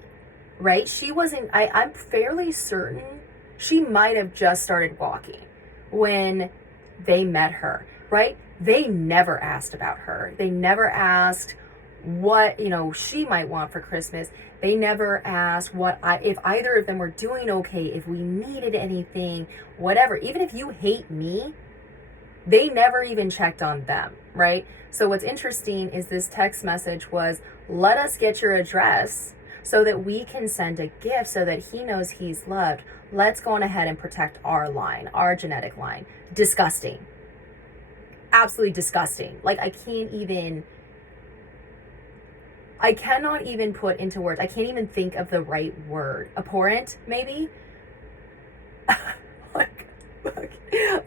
right? She wasn't, I'm fairly certain she might have just started walking when they met her, right? They never asked about her. They never asked what, she might want for Christmas. They never asked if either of them were doing okay, if we needed anything, whatever. Even if you hate me, they never even checked on them, right? So what's interesting is this text message was, let us get your address so that we can send a gift so that he knows he's loved. Let's go on ahead and protect our line, our genetic line. Disgusting. Absolutely disgusting. Like, I cannot even put into words. I can't even think of the right word. Abhorrent, maybe? like,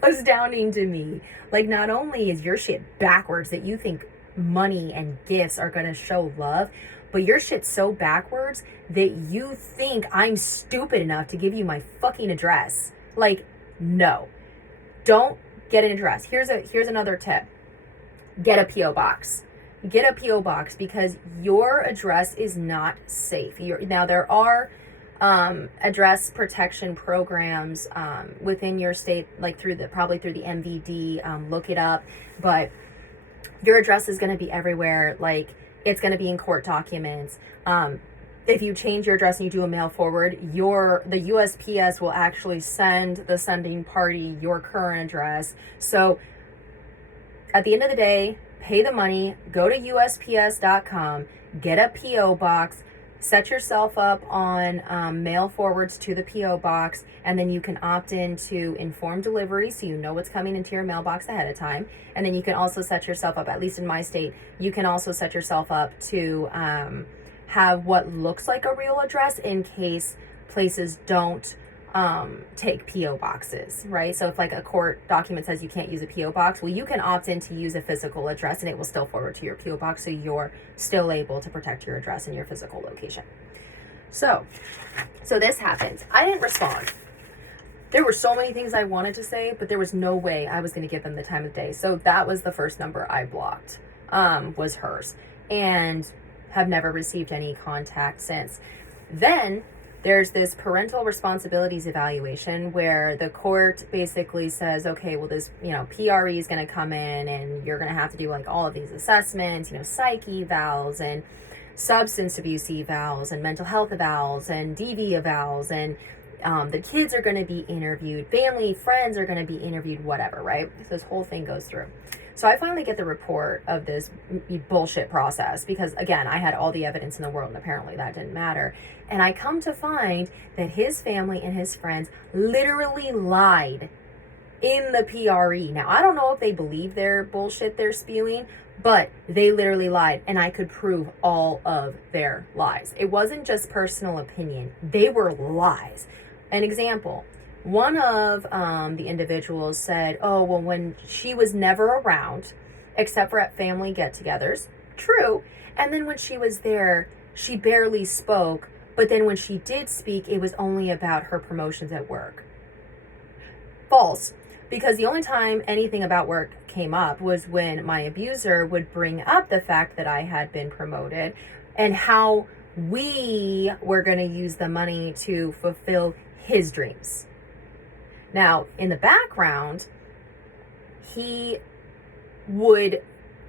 astounding to me. Like, not only is your shit backwards that you think money and gifts are going to show love, but your shit's so backwards that you think I'm stupid enough to give you my fucking address. Like, no. Don't get an address. Here's another tip. Get a P.O. box. Get a P.O. box, because your address is not safe. Now, there are address protection programs within your state, like probably through the MVD. Look it up. But your address is going to be everywhere. Like, it's going to be in court documents. If you change your address and you do a mail forward, the USPS will actually send the sending party your current address. So at the end of the day, pay the money, go to USPS.com, get a P.O. box, set yourself up on mail forwards to the P.O. box, and then you can opt into informed delivery so you know what's coming into your mailbox ahead of time. And then you can also set yourself up, at least in my state, you can also set yourself up to have what looks like a real address in case places don't take P.O. boxes, right? So if like a court document says you can't use a P.O. box, well, you can opt in to use a physical address and it will still forward to your P.O. box, so you're still able to protect your address and your physical location. So this happens. I didn't respond. There were so many things I wanted to say, but there was no way I was going to give them the time of day. So that was the first number I blocked, was hers, and have never received any contact since. Then there's this parental responsibilities evaluation where the court basically says, okay, well, this, PRE is going to come in and you're going to have to do like all of these assessments, psych evals and substance abuse evals and mental health evals and DV evals, and the kids are going to be interviewed, family, friends are going to be interviewed, whatever, right? So this whole thing goes through. So I finally get the report of this bullshit process because, again, I had all the evidence in the world and apparently that didn't matter. And I come to find that his family and his friends literally lied in the PRE. Now, I don't know if they believe their bullshit they're spewing, But they literally lied, and I could prove all of their lies. It wasn't just personal opinion. They were lies. An example, one of the individuals said, oh, well, when she was never around, except for at family get-togethers. True. And then when she was there, she barely spoke. But then when she did speak, it was only about her promotions at work. False. Because the only time anything about work came up was when my abuser would bring up the fact that I had been promoted and how we were going to use the money to fulfill his dreams. Now, in the background, he would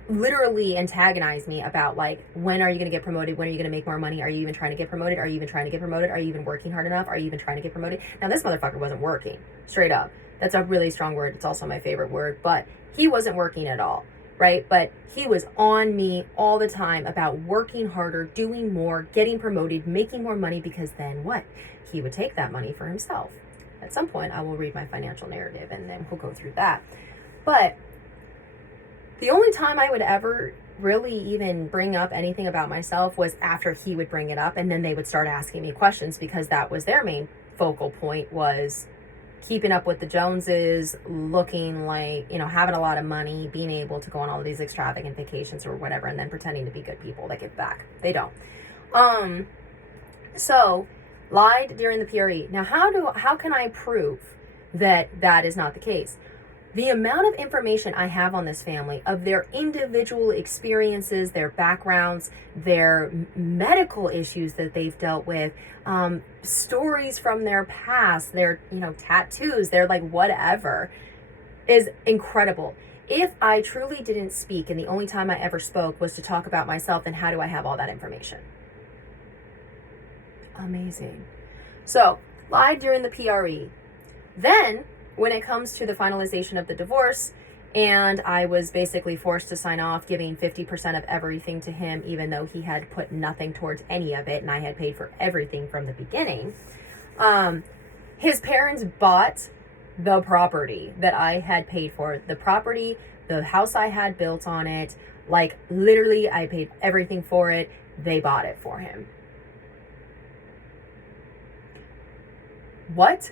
literally antagonize me about, like, when are you going to get promoted? When are you going to make more money? Are you even trying to get promoted? Are you even trying to get promoted? Are you even working hard enough? Are you even trying to get promoted? Now, this motherfucker wasn't working, straight up. That's a really strong word. It's also my favorite word, but he wasn't working at all, right? But he was on me all the time about working harder, doing more, getting promoted, making more money, because then what? He would take that money for himself. At some point, I will read my financial narrative and then we'll go through that. But the only time I would ever really even bring up anything about myself was after he would bring it up, and then they would start asking me questions, because that was their main focal point, was keeping up with the Joneses, looking like, having a lot of money, being able to go on all of these extravagant vacations or whatever, and then pretending to be good people that give back. They don't. So lied during the PRE. Now, how can I prove that that is not the case? The amount of information I have on this family, of their individual experiences, their backgrounds, their medical issues that they've dealt with, stories from their past, their, tattoos, their whatever, is incredible. If I truly didn't speak and the only time I ever spoke was to talk about myself, then how do I have all that information? Amazing. So, lied during the PRE. Then, when it comes to the finalization of the divorce, and I was basically forced to sign off giving 50% of everything to him, even though he had put nothing towards any of it, and I had paid for everything from the beginning. His parents bought the property that I had paid for. The property, the house I had built on it, literally I paid everything for it. They bought it for him. What?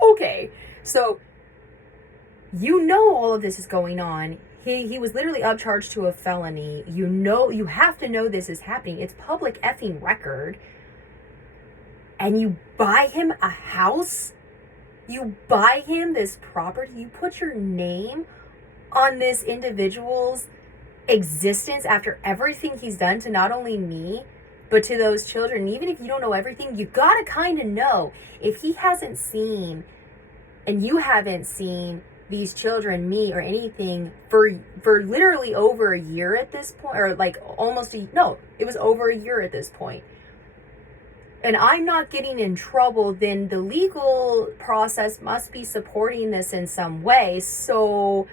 Okay. So, all of this is going on. He was literally upcharged to a felony. You have to know this is happening. It's public effing record. And you buy him a house? You buy him this property? You put your name on this individual's existence after everything he's done to not only me, but to those children. And even if you don't know everything, you gotta kind of know. If he hasn't seen, and you haven't seen these children, me, or anything for literally over a year at this point, or it was over a year at this point, and I'm not getting in trouble, then the legal process must be supporting this in some way. So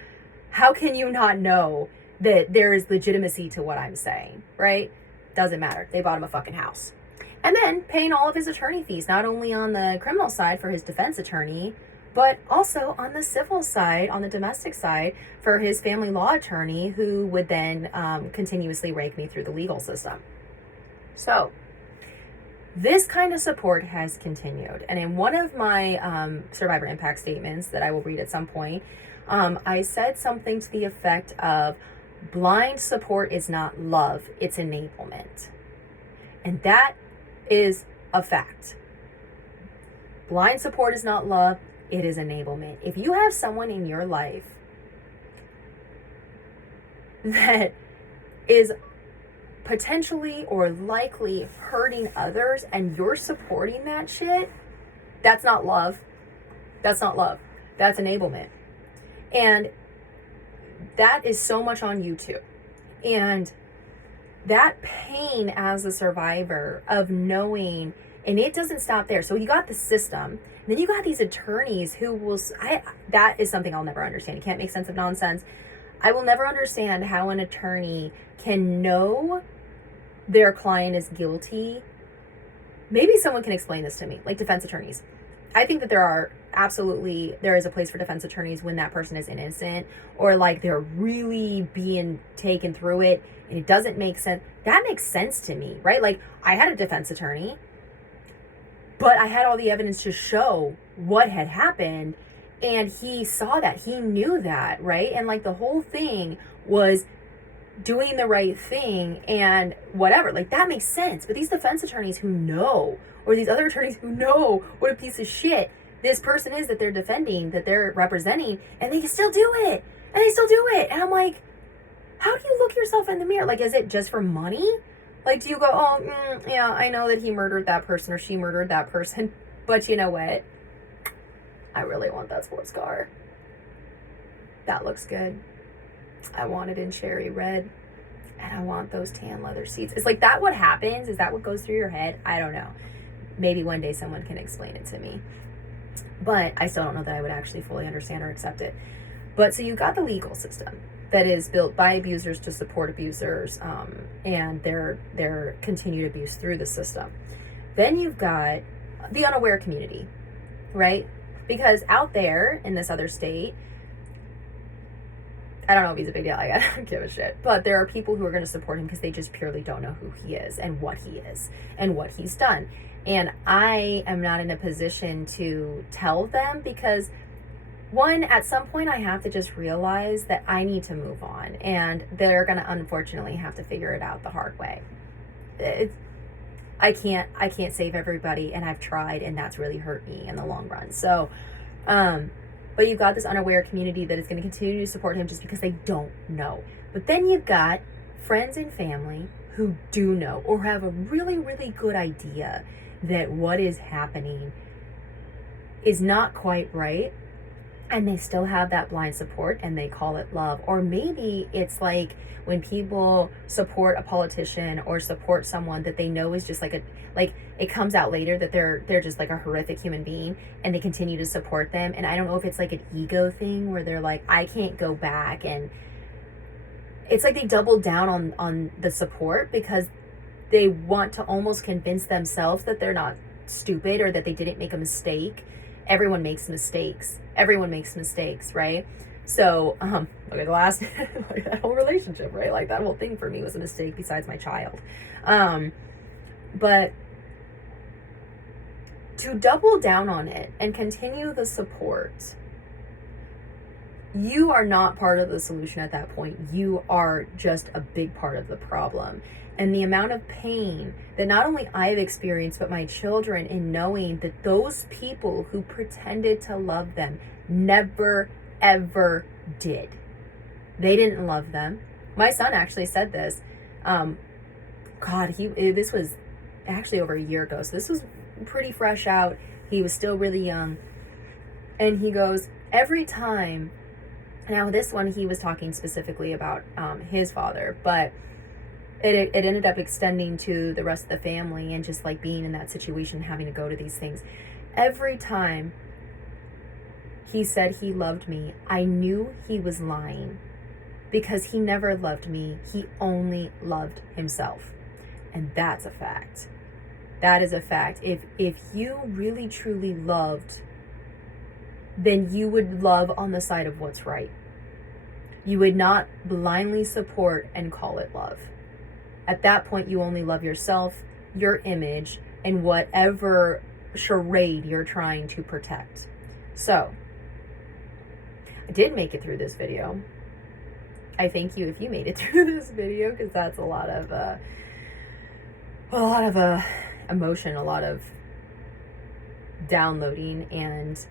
how can you not know that there is legitimacy to what I'm saying, right? Doesn't matter. They bought him a fucking house. And then paying all of his attorney fees, not only on the criminal side for his defense attorney, but also on the civil side, on the domestic side, for his family law attorney, who would then continuously rake me through the legal system. So this kind of support has continued. And in one of my survivor impact statements that I will read at some point, I said something to the effect of, blind support is not love, it's enablement. And that is a fact. Blind support is not love, it is enablement. If you have someone in your life that is potentially or likely hurting others and you're supporting that shit, that's not love. That's not love. That's enablement. And that is so much on you too. And that pain as a survivor of knowing, and it doesn't stop there. So you got the system, and then you got these attorneys who will, that is something I'll never understand. You can't make sense of nonsense. I will never understand how an attorney can know their client is guilty. Maybe someone can explain this to me, like defense attorneys. I think that there are absolutely, there is a place for defense attorneys when that person is innocent, or like they're really being taken through it and it doesn't make sense. That makes sense to me, right? Like, I had a defense attorney, but I had all the evidence to show what had happened, and he saw that, he knew that, right? And like the whole thing was doing the right thing and whatever, like that makes sense. But these defense attorneys who know, or these other attorneys who know what a piece of shit this person is that they're defending, that they're representing, and they can still do it, and they still do it. And I'm like, how do you look yourself in the mirror? Like, is it just for money? Like, do you go, oh, yeah, I know that he murdered that person or she murdered that person, but you know what? I really want that sports car. That looks good. I want it in cherry red, and I want those tan leather seats. It's like, that what happens? Is that what goes through your head? I don't know. Maybe one day someone can explain it to me. But I still don't know that I would actually fully understand or accept it. But so you've got the legal system that is built by abusers to support abusers, and their continued abuse through the system. Then you've got the unaware community, right? Because out there in this other state, I don't know if he's a big deal. I don't give a shit. But there are people who are going to support him because they just purely don't know who he is and what he is and what he's done. And I am not in a position to tell them because, one, at some point I have to just realize that I need to move on. And they're going to unfortunately have to figure it out the hard way. I can't save everybody, and I've tried, and that's really hurt me in the long run. So, but you've got this unaware community that is going to continue to support him just because they don't know. But then you've got friends and family who do know, or have a really, really good idea that what is happening is not quite right. And they still have that blind support, and they call it love. Or maybe it's like when people support a politician or support someone that they know is just like it comes out later that they're just like a horrific human being, and they continue to support them. And I don't know if it's like an ego thing where they're like, I can't go back. And it's like they double down on the support because they want to almost convince themselves that they're not stupid or that they didn't make a mistake. Everyone makes mistakes. Everyone makes mistakes, right? So, look at the last, look at that whole relationship, right? Like, that whole thing for me was a mistake besides my child. But to double down on it and continue the support, you are not part of the solution at that point. You are just a big part of the problem. And the amount of pain that not only I've experienced, but my children, in knowing that those people who pretended to love them never, ever did. They didn't love them. My son actually said this. This was actually over a year ago. So this was pretty fresh out. He was still really young. And he goes, every time, now this one he was talking specifically about his father, but it ended up extending to the rest of the family, and just like being in that situation, having to go to these things. Every time he said he loved me, I knew he was lying, because he never loved me. He only loved himself. And that's a fact. That is a fact. If you really truly loved, then you would love on the side of what's right. You would not blindly support and call it love. At that point, you only love yourself, your image, and whatever charade you're trying to protect. So, I did make it through this video. I thank you if you made it through this video, because that's a lot of emotion, a lot of downloading, and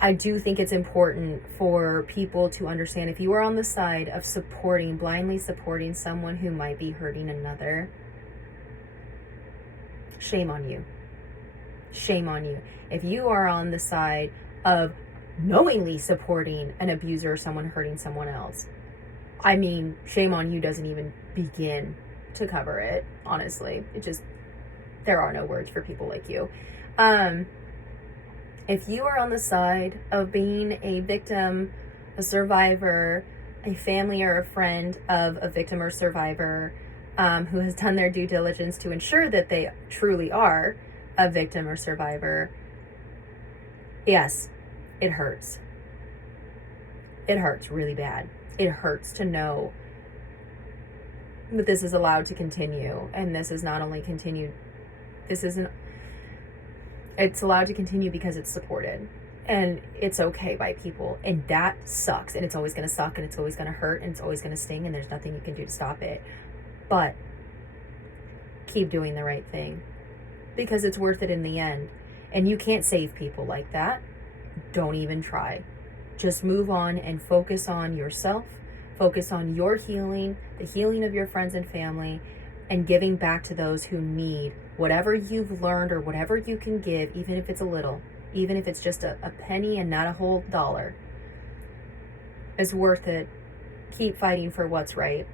I do think it's important for people to understand, if you are on the side of blindly supporting someone who might be hurting another, shame on you. Shame on you. If you are on the side of knowingly supporting an abuser or someone hurting someone else, I mean, shame on you doesn't even begin to cover it, honestly. There are no words for people like you. If you are on the side of being a victim, a survivor, a family or a friend of a victim or survivor who has done their due diligence to ensure that they truly are a victim or survivor, Yes, it hurts. It hurts really bad. It hurts to know that this is allowed to continue, and this is not only continued, this isn't, it's allowed to continue because it's supported and it's okay by people, and that sucks, and it's always going to suck, and it's always going to hurt, and it's always going to sting, and there's nothing you can do to stop it. But keep doing the right thing, because it's worth it in the end. And you can't save people like that. Don't even try. Just move on and focus on yourself, focus on your healing, the healing of your friends and family, and giving back to those who need whatever you've learned or whatever you can give, even if it's a little, even if it's just a penny and not a whole dollar. It's worth it. Keep fighting for what's right.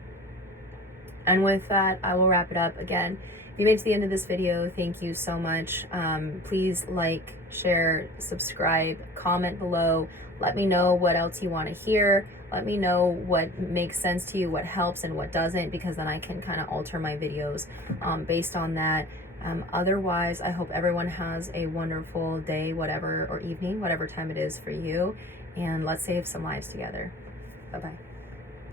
And with that, I will wrap it up. Again, if you made it to the end of this video, thank you so much. Please like, share, subscribe, comment below. Let me know what else you want to hear. Let me know what makes sense to you, what helps and what doesn't, because then I can kind of alter my videos based on that. Otherwise, I hope everyone has a wonderful day, whatever, or evening, whatever time it is for you. And let's save some lives together. Bye-bye.